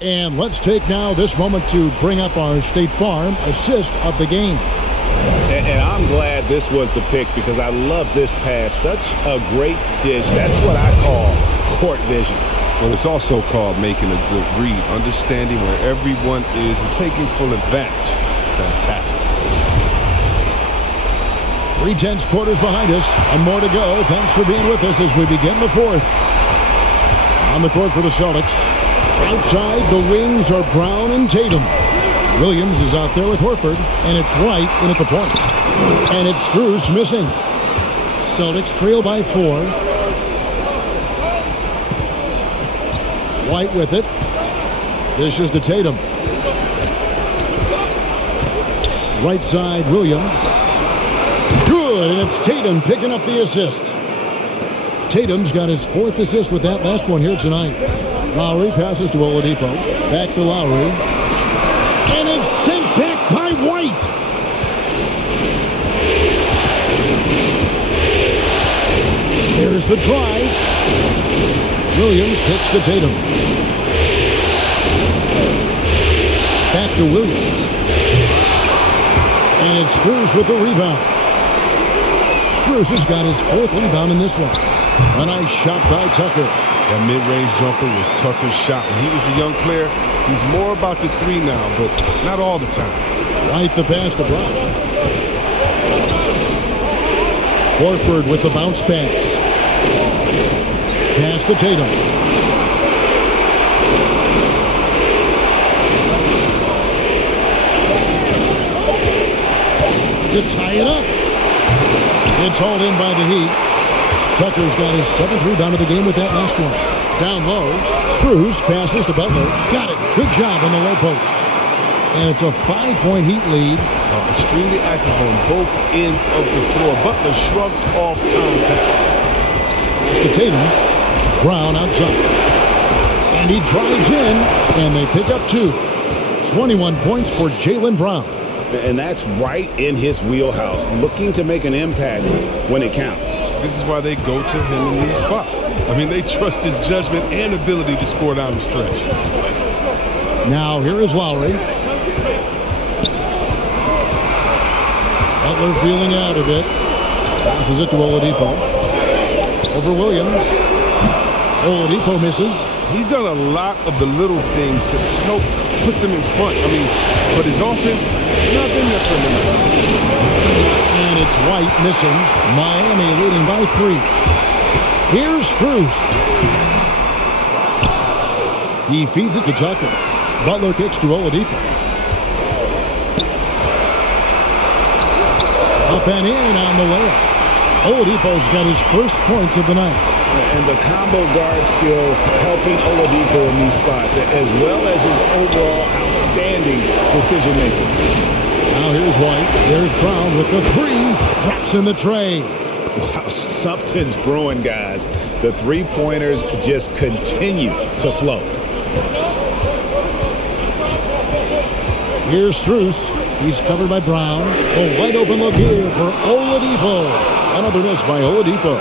And let's take now this moment to bring up our State Farm assist of the game. And I'm glad this was the pick because I love this pass. Such a great dish. That's what I call court vision. Well, it's also called making a good read, understanding where everyone is and taking full advantage. Fantastic. 3/10 quarters behind us. One more to go. Thanks for being with us as we begin the fourth. On the court for the Celtics. Outside, the wings are Brown and Tatum. Williams is out there with Horford, and it's White in at the point. And it's Strus missing. Celtics trail by 4. White with it. Dishes to Tatum. Right side, Williams. Good, and it's Tatum picking up the assist. Tatum's got his 4th assist with that last one here tonight. Lowry passes to Oladipo. Back to Lowry. And it's sent back by White. There's the drive. Williams kicks to Tatum. Back to Williams. And it's Strus with the rebound. Strus has got his 4th rebound in this one. A nice shot by Tucker. That mid-range jumper was Tucker's shot. When he was a young player, he's more about the 3 now, but not all the time. Right the pass to Brown. Horford with the bounce pass. Pass to Tatum. To tie it up. It's hauled in by the Heat. Tucker's got his 7th rebound of the game with that last one. Down low, Strus passes to Butler. Got it. Good job on the low post. And it's a 5-point Heat lead. Extremely active on both ends of the floor. Butler shrugs off contact. It's to Tatum. Brown outside. And he drives in, and they pick up 2. 21 points for Jaylen Brown. And that's right in his wheelhouse, looking to make an impact when it counts. This is why they go to him in these spots. I mean, they trust his judgment and ability to score down the stretch. Now, here is Lowry. Butler feeling out a bit. Passes it to Oladipo. Over Williams. Oladipo misses. He's done a lot of the little things to help put them in front. I mean, but his offense has not been there for him. And it's White missing. Miami leading by 3. Here's Strus. He feeds it to Tucker. Butler kicks to Oladipo. Up and in on the layup. Oladipo's got his first points of the night. And the combo guard skills helping Oladipo in these spots, as well as his overall outstanding decision-making. Now here's White. There's Brown with the 3. Drops in the tray. Wow, something's brewing, guys. The 3-pointers just continue to flow. Here's Strus. He's covered by Brown. A wide open look here for Oladipo. Another miss by Oladipo.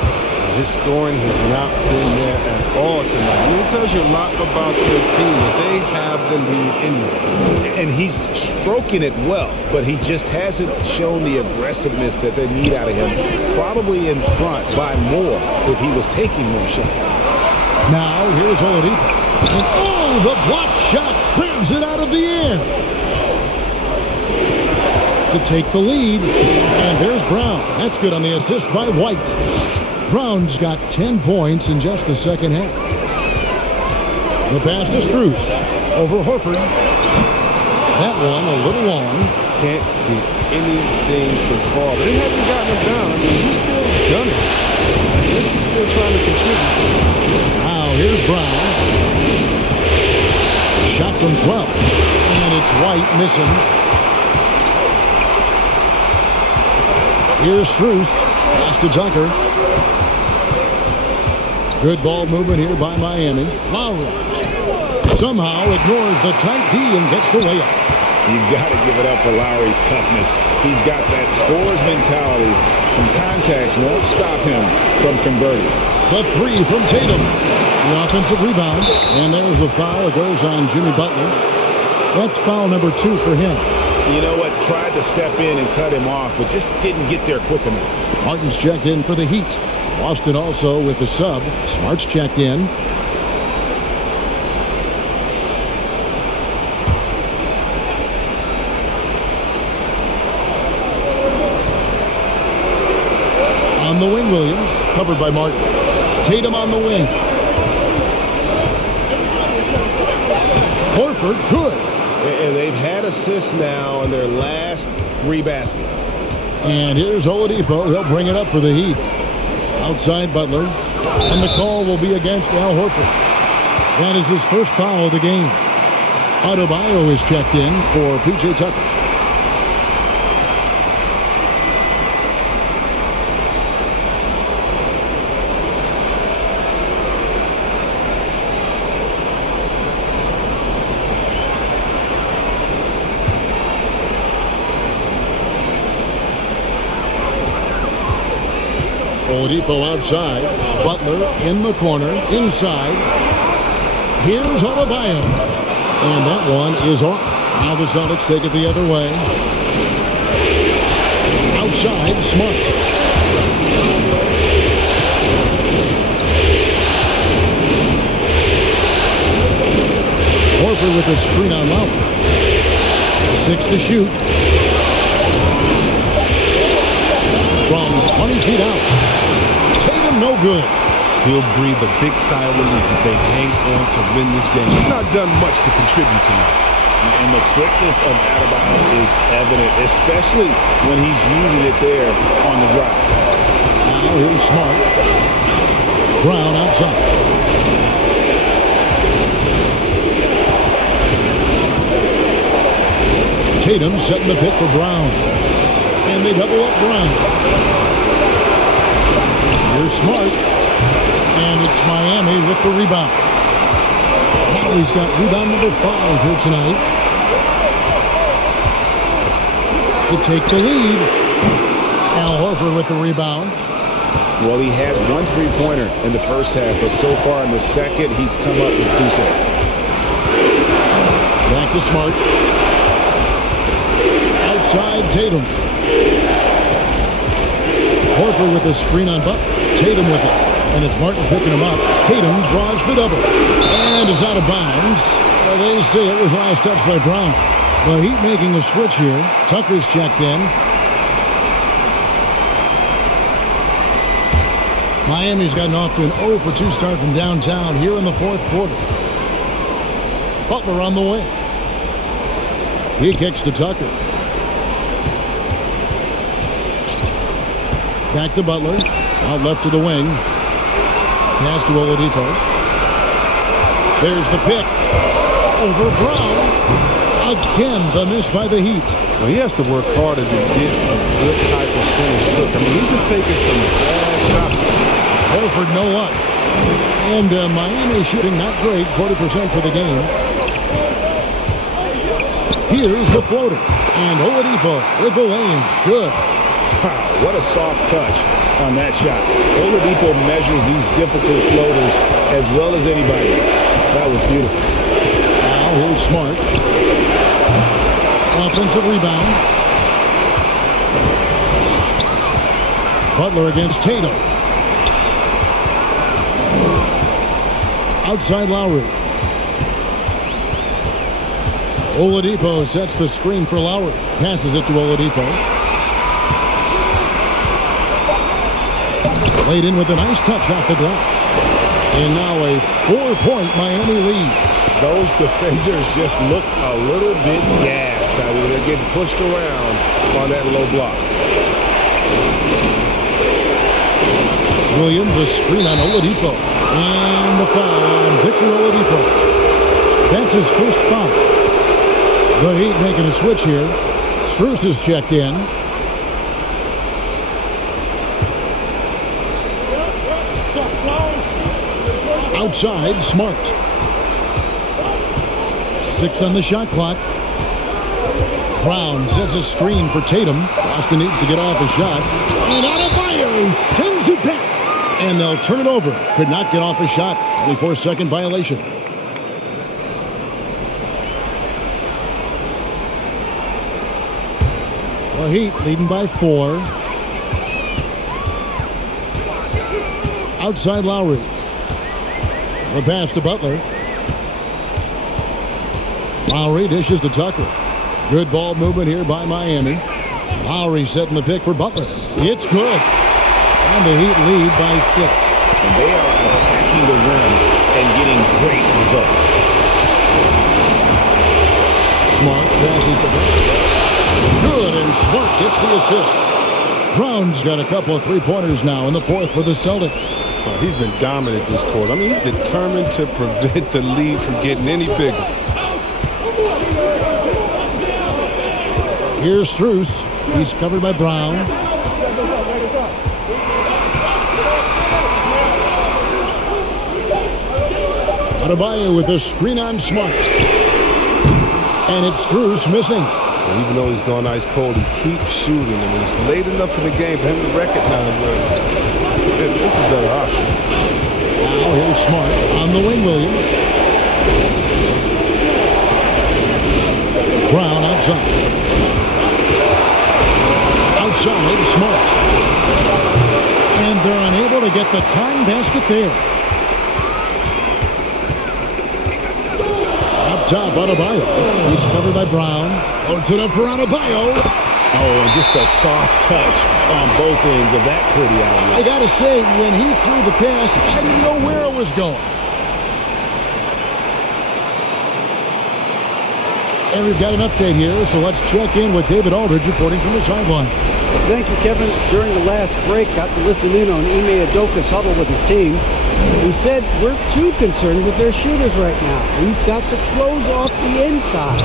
His scoring has not been there at all tonight. I mean, it tells you a lot about their team, that they have the lead anyway. And he's stroking it well, but he just hasn't shown the aggressiveness that they need out of him. Probably in front by more if he was taking more shots. Now, here's Oladipo. And oh, the block shot grabs it out of the air. To take the lead. And there's Brown. That's good on the assist by White. Brown's got 10 points in just the second half. The pass to Strus over Horford. That one a little long. Can't get anything to fall, but it hasn't gotten him down. I mean, he's still gunning. I guess he's still trying to contribute. Now here's Brown. Shot from 12, and it's White missing. Here's Strus. Pass to Tucker. Good ball movement here by Miami. Lowry somehow ignores the tight D and gets the way up. You got to give it up for Lowry's toughness. He's got that scorer's mentality. Some contact won't stop him from converting. The three from Tatum. The offensive rebound. And there's the foul. It goes on Jimmy Butler. That's foul number 2 for him. You know what? Tried to step in and cut him off, but just didn't get there quick enough. Martin's checked in for the Heat. Boston also with the sub. Smart's checked in. On the wing, Williams, covered by Martin. Tatum on the wing. Horford, good. And they've had assists now in their last 3 baskets. And here's Oladipo. He'll bring it up for the Heat. Outside Butler. And the call will be against Al Horford. That is his first foul of the game. Adebayo is checked in for P.J. Tucker. Oladipo outside. Butler in the corner. Inside. Here's Adebayo. And that one is off. Now the Celtics take it the other way. Outside, Smart. Horford with a screen on Lowry. 6 to shoot. From 20 feet out. Tatum no good. He'll breathe a big sigh of relief if they hang on to win this game. He's not done much to contribute tonight. And the quickness of Adebayo is evident, especially when he's using it there on the drive. Now here's Smart. Brown outside. Tatum setting the pick for Brown. And they double up Brown. Here's Smart. And it's Miami with the rebound. Now he's got rebound number 5 here tonight. To take the lead. Al Horford with the rebound. Well, he had 1 3-pointer in the first half, but so far in the second, he's come up with 2 sets. Back to Smart. Outside Tatum. Horford with a screen on Butler. Tatum with it. And it's Martin picking him up. Tatum draws the double. And it's out of bounds. They say it was last touch by Brown. The Heat making a switch here. Tucker's checked in. Miami's gotten off to an 0 for 2 start from downtown here in the 4th quarter. Butler on the way. He kicks to Tucker. Back to Butler. Out left to the wing. Pass to Oladipo. There's the pick. Over Brown. Again, the miss by the Heat. Well, he has to work harder to get a good high percentage look. I mean, he's been taking some bad shots. Horford, no luck. And Miami shooting not great, 40% for the game. Here's the floater. And Oladipo with the lane. Good. Wow, what a soft touch on that shot. Oladipo measures these difficult floaters as well as anybody. That was beautiful. Now here's Smart. Offensive rebound. Butler against Tatum. Outside Lowry. Oladipo sets the screen for Lowry. Passes it to Oladipo. Laid in with a nice touch off the glass. And now a 4-point Miami lead. Those defenders just look a little bit gassed. I mean, they're getting pushed around on that low block. Williams, a screen on Oladipo. And the foul on Victor Oladipo. That's his first foul. The Heat making a switch here. Strus is checked in. Outside, Smart. 6 on the shot clock. Brown sets a screen for Tatum. Boston needs to get off a shot. And Adebayo sends it back. And they'll turn it over. Could not get off a shot. 24-second violation. The Heat leading by 4. Outside Lowry. The pass to Butler. Lowry dishes to Tucker. Good ball movement here by Miami. Lowry setting the pick for Butler. It's good. And the Heat lead by 6. And they are attacking the rim and getting great results. Smart passes the ball. Good, and Smart gets the assist. Brown's got a couple of three-pointers now in the fourth for the Celtics. Oh, he's been dominant this quarter. I mean, he's determined to prevent the lead from getting any bigger. Here's Strus. He's covered by Brown. Adebayo with a screen on Smart. And it's Strus missing. And even though he's gone ice cold, he keeps shooting. I mean, it's late enough in the game for him to recognize this is a better option. Now here's Smart on the wing, Williams. Brown outside. Outside, Smart. And they're unable to get the tying basket there. Up top, Adebayo. He's covered by Brown. Opens it up for Adebayo. Oh, and just a soft touch on both ends of that pretty alley. I got to say, when he threw the pass, I didn't know where it was going. And we've got an update here, so let's check in with David Aldridge reporting from the sideline. Thank you, Kevin. During the last break, got to listen in on Ime Udoka's huddle with his team. He said, we're too concerned with their shooters right now. We've got to close off the inside.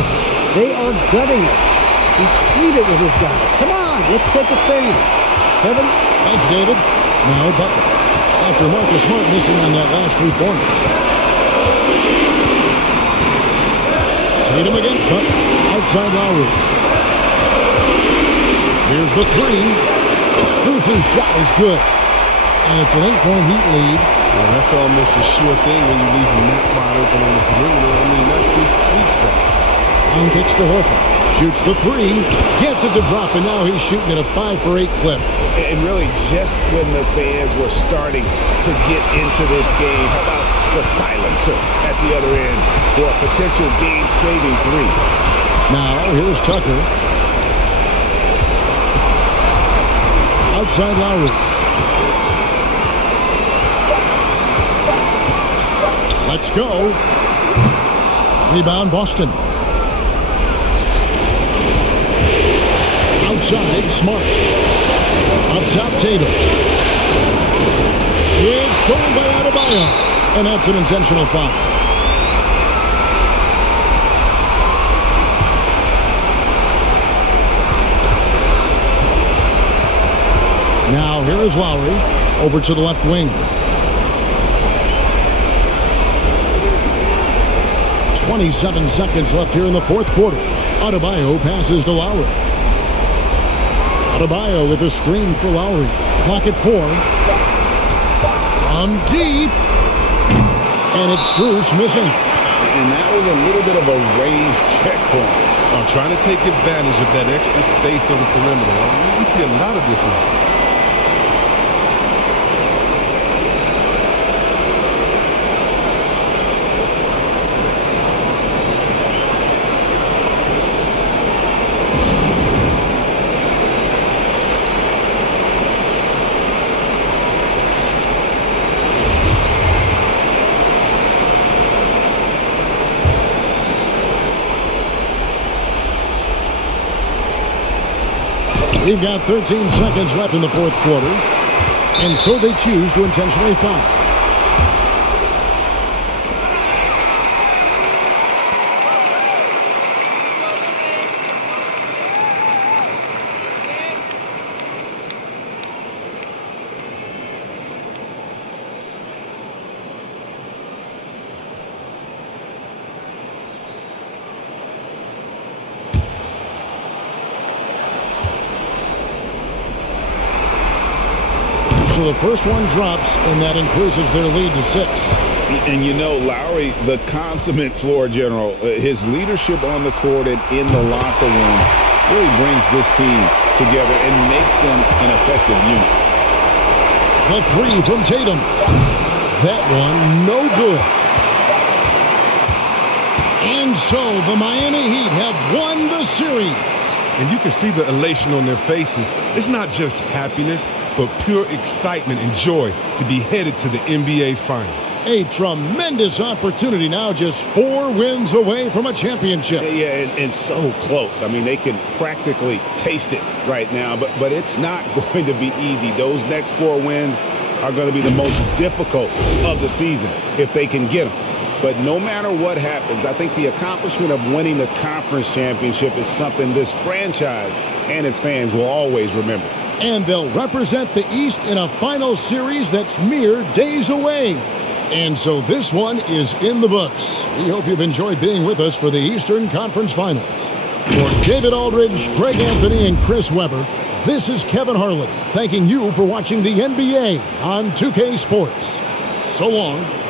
They are gutting us. He pleaded with his guys. Come on, let's take a stand. Kevin? Thanks, David. Now Butler. After Marcus Smart missing on that last three-pointer. Tatum against Butler. Outside Lowry. Here's the three. Strus's shot is good. And it's an 8-point Heat lead. Well, that's almost a sure thing when you leave him that wide open on the perimeter. I mean, that's his sweet spot. On kicks to Horford. Shoots the three. Gets it to drop, and now he's shooting at a 5-for-8 clip. And really, just when the fans were starting to get into this game, how about the silencer at the other end for a potential game-saving three? Now, here's Tucker. Outside Lowry. Let's go. Rebound, Boston. Outside, Smart. Up top, Tatum. It's thrown by Adebayo. And that's an intentional foul. Now, here is Lowry. Over to the left wing. 27 seconds left here in the fourth quarter. Adebayo passes to Lowry. Adebayo with a screen for Lowry. Clock at 4. On deep. And it's Strus missing. And that was a little bit of a range check for him. Trying to take advantage of that extra space on the perimeter. We see a lot of this now. We've got 13 seconds left in the fourth quarter, and so they choose to intentionally foul. So the first one drops, and that increases their lead to 6. And you know, Lowry, the consummate floor general, his leadership on the court and in the locker room really brings this team together and makes them an effective unit. The three from Tatum. That one, no good. And so the Miami Heat have won the series. And you can see the elation on their faces. It's not just happiness, but pure excitement and joy to be headed to the NBA Finals. A tremendous opportunity now, just 4 wins away from a championship. Yeah, and so close. I mean, they can practically taste it right now, but it's not going to be easy. Those next 4 wins are going to be the most difficult of the season if they can get them. But no matter what happens, I think the accomplishment of winning the conference championship is something this franchise and its fans will always remember. And they'll represent the East in a final series that's mere days away. And so this one is in the books. We hope you've enjoyed being with us for the Eastern Conference Finals. For David Aldridge, Greg Anthony, and Chris Webber, this is Kevin Harlan thanking you for watching the NBA on 2K Sports. So long.